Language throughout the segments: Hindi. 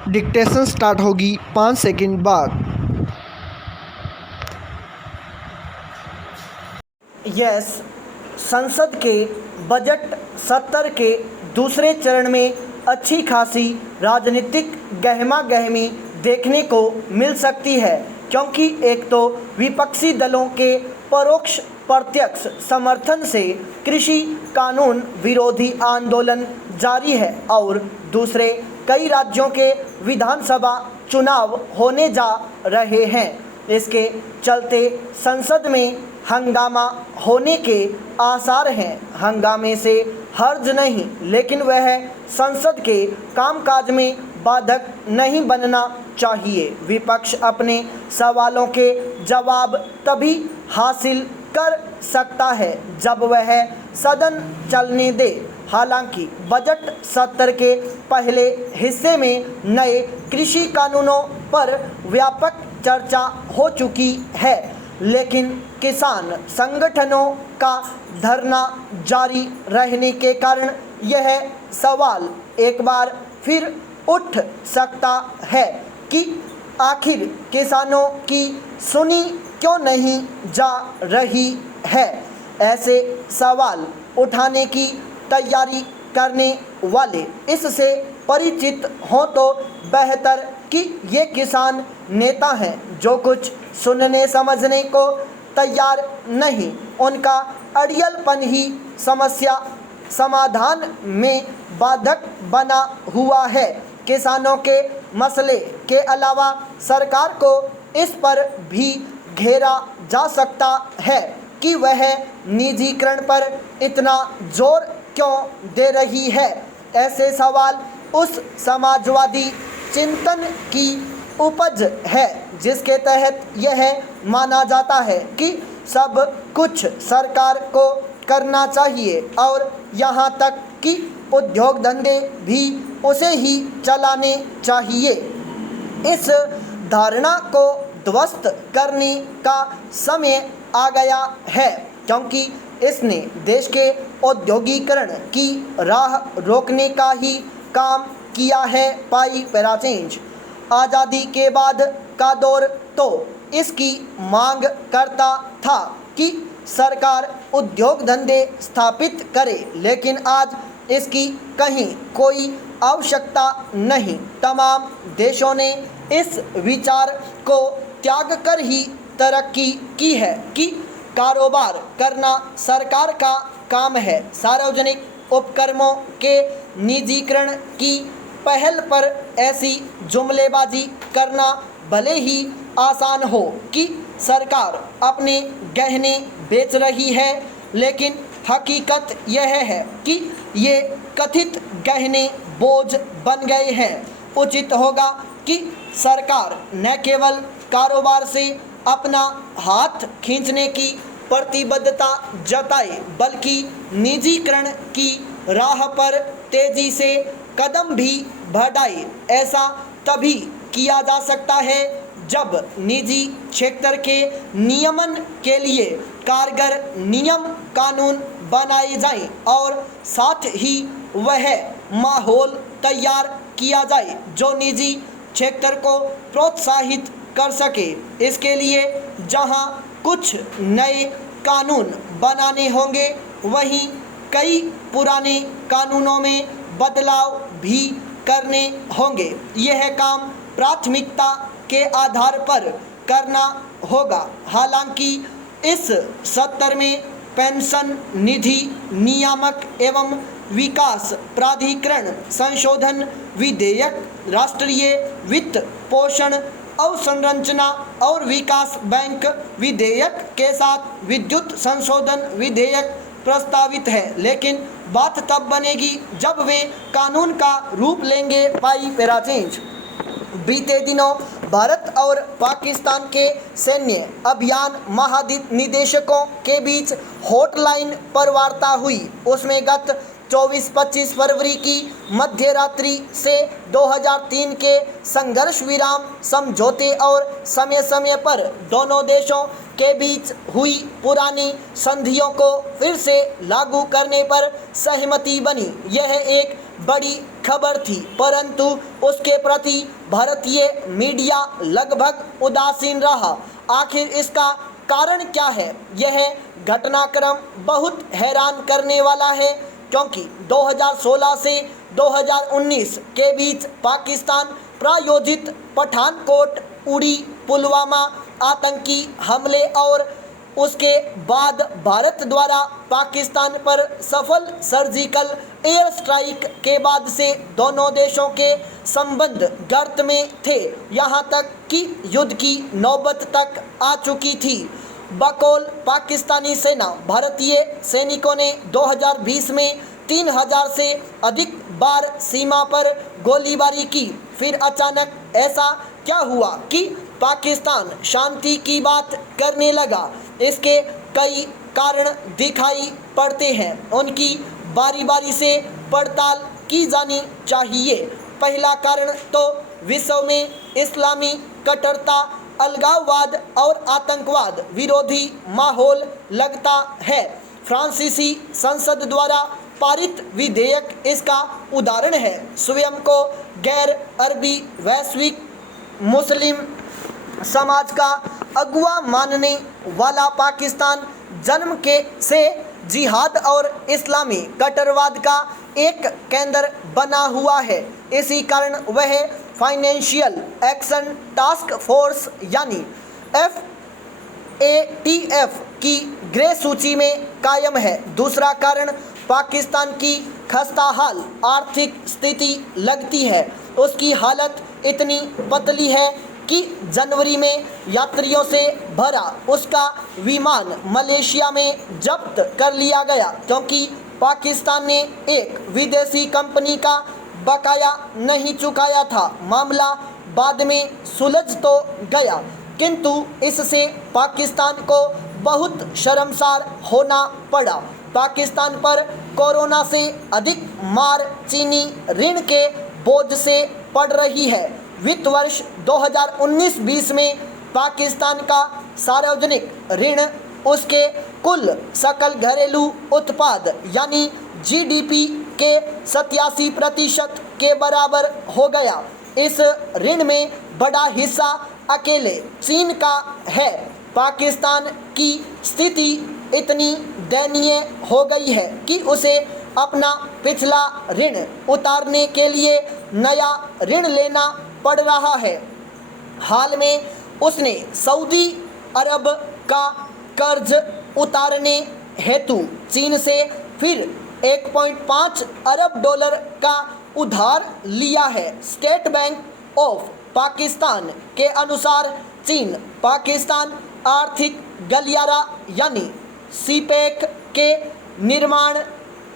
डिक्टेशन स्टार्ट होगी 5 सेकंड बाद। यस, संसद के बजट सत्र के दूसरे चरण में अच्छी खासी राजनीतिक गहमा गहमी देखने को मिल सकती है, क्योंकि एक तो विपक्षी दलों के परोक्ष प्रत्यक्ष समर्थन से कृषि कानून विरोधी आंदोलन जारी है और दूसरे कई राज्यों के विधानसभा चुनाव होने जा रहे हैं। इसके चलते संसद में हंगामा होने के आसार हैं। हंगामे से हर्ज नहीं, लेकिन वह संसद के कामकाज में बाधक नहीं बनना चाहिए। विपक्ष अपने सवालों के जवाब तभी हासिल कर सकता है जब वह सदन चलने दे। हालांकि बजट सत्र के पहले हिस्से में नए कृषि कानूनों पर व्यापक चर्चा हो चुकी है, लेकिन किसान संगठनों का धरना जारी रहने के कारण यह सवाल एक बार फिर उठ सकता है कि आखिर किसानों की सुनी क्यों नहीं जा रही है। ऐसे सवाल उठाने की तैयारी करने वाले इससे परिचित हों तो बेहतर कि ये किसान नेता हैं जो कुछ सुनने समझने को तैयार नहीं। उनका अड़ियलपन ही समस्या समाधान में बाधक बना हुआ है। किसानों के मसले के अलावा सरकार को इस पर भी घेरा जा सकता है कि वह निजीकरण पर इतना जोर क्यों दे रही है। ऐसे सवाल उस समाजवादी चिंतन की उपज है जिसके तहत यह माना जाता है कि सब कुछ सरकार को करना चाहिए और यहाँ तक कि उद्योग धंधे भी उसे ही चलाने चाहिए। इस धारणा को ध्वस्त करने का समय आ गया है, क्योंकि इसने देश के औद्योगिकरण की राह रोकने का ही काम किया है। पाई पैराचेंज आज़ादी के बाद का दौर तो इसकी मांग करता था कि सरकार उद्योग धंधे स्थापित करे, लेकिन आज इसकी कहीं कोई आवश्यकता नहीं। तमाम देशों ने इस विचार को त्याग कर ही तरक्की की है कि कारोबार करना सरकार का काम है। सार्वजनिक उपक्रमों के निजीकरण की पहल पर ऐसी जुमलेबाजी करना भले ही आसान हो कि सरकार अपने गहने बेच रही है, लेकिन हकीकत यह है कि ये कथित गहने बोझ बन गए हैं। उचित होगा कि सरकार न केवल कारोबार से अपना हाथ खींचने की प्रतिबद्धता जताए, बल्कि निजीकरण की राह पर तेजी से कदम भी बढ़ाए। ऐसा तभी किया जा सकता है जब निजी क्षेत्र के नियमन के लिए कारगर नियम कानून बनाए जाएं और साथ ही वह माहौल तैयार किया जाए जो निजी क्षेत्र को प्रोत्साहित कर सके। इसके लिए जहां कुछ नए कानून बनाने होंगे, वहीं कई पुराने कानूनों में बदलाव भी करने होंगे। यह काम प्राथमिकता के आधार पर करना होगा। हालांकि इस सत्र में पेंशन निधि नियामक एवं विकास प्राधिकरण संशोधन विधेयक, राष्ट्रीय वित्त पोषण अवसंरचना और विकास बैंक विधेयक के साथ विद्युत संशोधन विधेयक प्रस्तावित है, लेकिन बात तब बनेगी जब वे कानून का रूप लेंगे। पाई पैराचेंज बीते दिनों भारत और पाकिस्तान के सैन्य अभियान महानिदेशकों के बीच हॉटलाइन पर वार्ता हुई। उसमें गत 24-25 फरवरी की मध्य रात्रि से 2003 के संघर्ष विराम समझौते और समय समय पर दोनों देशों के बीच हुई पुरानी संधियों को फिर से लागू करने पर सहमति बनी। यह एक बड़ी खबर थी, परंतु उसके प्रति भारतीय मीडिया लगभग उदासीन रहा। आखिर इसका कारण क्या है? यह घटनाक्रम बहुत हैरान करने वाला है, क्योंकि 2016 से 2019 के बीच पाकिस्तान प्रायोजित पठानकोट, उड़ी, पुलवामा आतंकी हमले और उसके बाद भारत द्वारा पाकिस्तान पर सफल सर्जिकल एयर स्ट्राइक के बाद से दोनों देशों के संबंध गर्त में थे। यहाँ तक कि युद्ध की नौबत तक आ चुकी थी। बकौल पाकिस्तानी सेना, भारतीय सैनिकों ने 2020 में 3000 से अधिक बार सीमा पर गोलीबारी की। फिर अचानक ऐसा क्या हुआ कि पाकिस्तान शांति की बात करने लगा? इसके कई कारण दिखाई पड़ते हैं, उनकी बारी बारी से पड़ताल की जानी चाहिए। पहला कारण तो विश्व में इस्लामी कट्टरता, अलगाववाद और आतंकवाद विरोधी माहौल लगता है। फ्रांसीसी संसद द्वारा पारित विधेयक इसका उदाहरण है। स्वयं को गैर अरबी वैश्विक मुस्लिम समाज का अगुवा मानने वाला पाकिस्तान जन्म के से जिहाद और इस्लामी कट्टरवाद का एक केंद्र बना हुआ है। इसी कारण वह फाइनेंशियल एक्शन टास्क फोर्स यानी FATF की ग्रे सूची में कायम है। दूसरा कारण पाकिस्तान की खस्ताहाल आर्थिक स्थिति लगती है। उसकी हालत इतनी पतली है कि जनवरी में यात्रियों से भरा उसका विमान मलेशिया में जब्त कर लिया गया, क्योंकि पाकिस्तान ने एक विदेशी कंपनी का बकाया नहीं चुकाया था। मामला बाद में सुलझ तो गया, किंतु इससे पाकिस्तान को बहुत शर्मसार होना पड़ा। पाकिस्तान पर कोरोना से अधिक मार चीनी ऋण के बोझ से पड़ रही है। वित्त वर्ष 2019-20 में पाकिस्तान का सार्वजनिक ऋण उसके कुल सकल घरेलू उत्पाद यानी GDP के 87% के बराबर हो गया। इस ऋण में बड़ा हिस्सा अकेले चीन का है। पाकिस्तान की स्थिति इतनी दयनीय हो गई है कि उसे अपना पिछला ऋण उतारने के लिए नया ऋण लेना पड़ रहा है। हाल में उसने सऊदी अरब का कर्ज उतारने हेतु चीन से फिर 1.5 अरब डॉलर का उधार लिया है। स्टेट बैंक ऑफ पाकिस्तान के अनुसार चीन पाकिस्तान आर्थिक गलियारा यानी सीपेक के निर्माण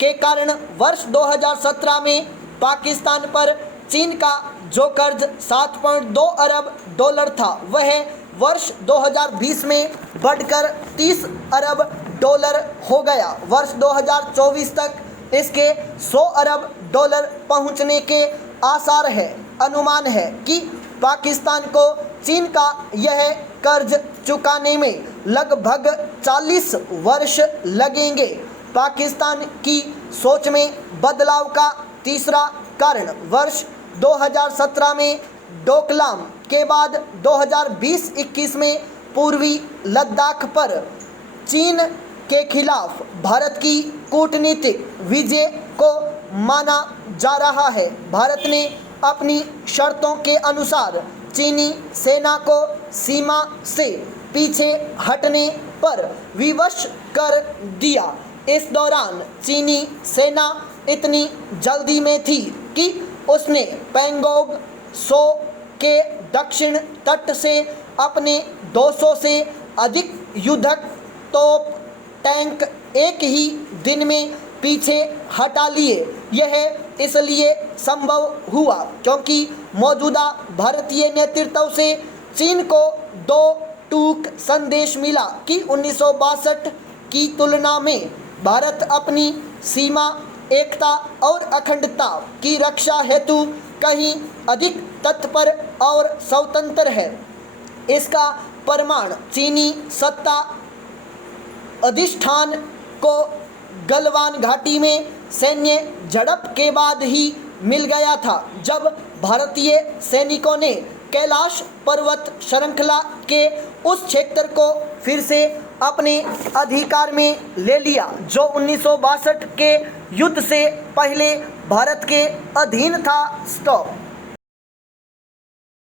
के कारण वर्ष 2017 में पाकिस्तान पर चीन का जो कर्ज 7.2 अरब डॉलर था, वह वर्ष 2020 में बढ़कर 30 अरब डॉलर हो गया। वर्ष 2024 तक इसके 100 अरब डॉलर पहुंचने के आसार है। अनुमान है कि पाकिस्तान को चीन का यह कर्ज चुकाने में लगभग 40 वर्ष लगेंगे। पाकिस्तान की सोच में बदलाव का तीसरा कारण वर्ष 2017 में डोकलाम के बाद 2020-21 में पूर्वी लद्दाख पर चीन के खिलाफ भारत की कूटनीतिक विजय को माना जा रहा है। भारत ने अपनी शर्तों के अनुसार चीनी सेना को सीमा से पीछे हटने पर विवश कर दिया। इस दौरान चीनी सेना इतनी जल्दी में थी कि उसने पैंगोंग त्सो के दक्षिण तट से अपने 200 से अधिक युद्धक तोप टैंक एक ही दिन में पीछे हटा लिए। यह इसलिए संभव हुआ क्योंकि मौजूदा भारतीय नेतृत्व से चीन को दो टूक संदेश मिला कि 1962 की तुलना में भारत अपनी सीमा एकता और अखंडता की रक्षा हेतु कहीं अधिक तत्पर और स्वतंत्र है। इसका प्रमाण चीनी सत्ता अधिष्ठान को गलवान घाटी में सैन्य झड़प के बाद ही मिल गया था, जब भारतीय सैनिकों ने कैलाश पर्वत श्रृंखला के उस क्षेत्र को फिर से अपने अधिकार में ले लिया जो 1962 के युद्ध से पहले भारत के अधीन था। स्टॉप।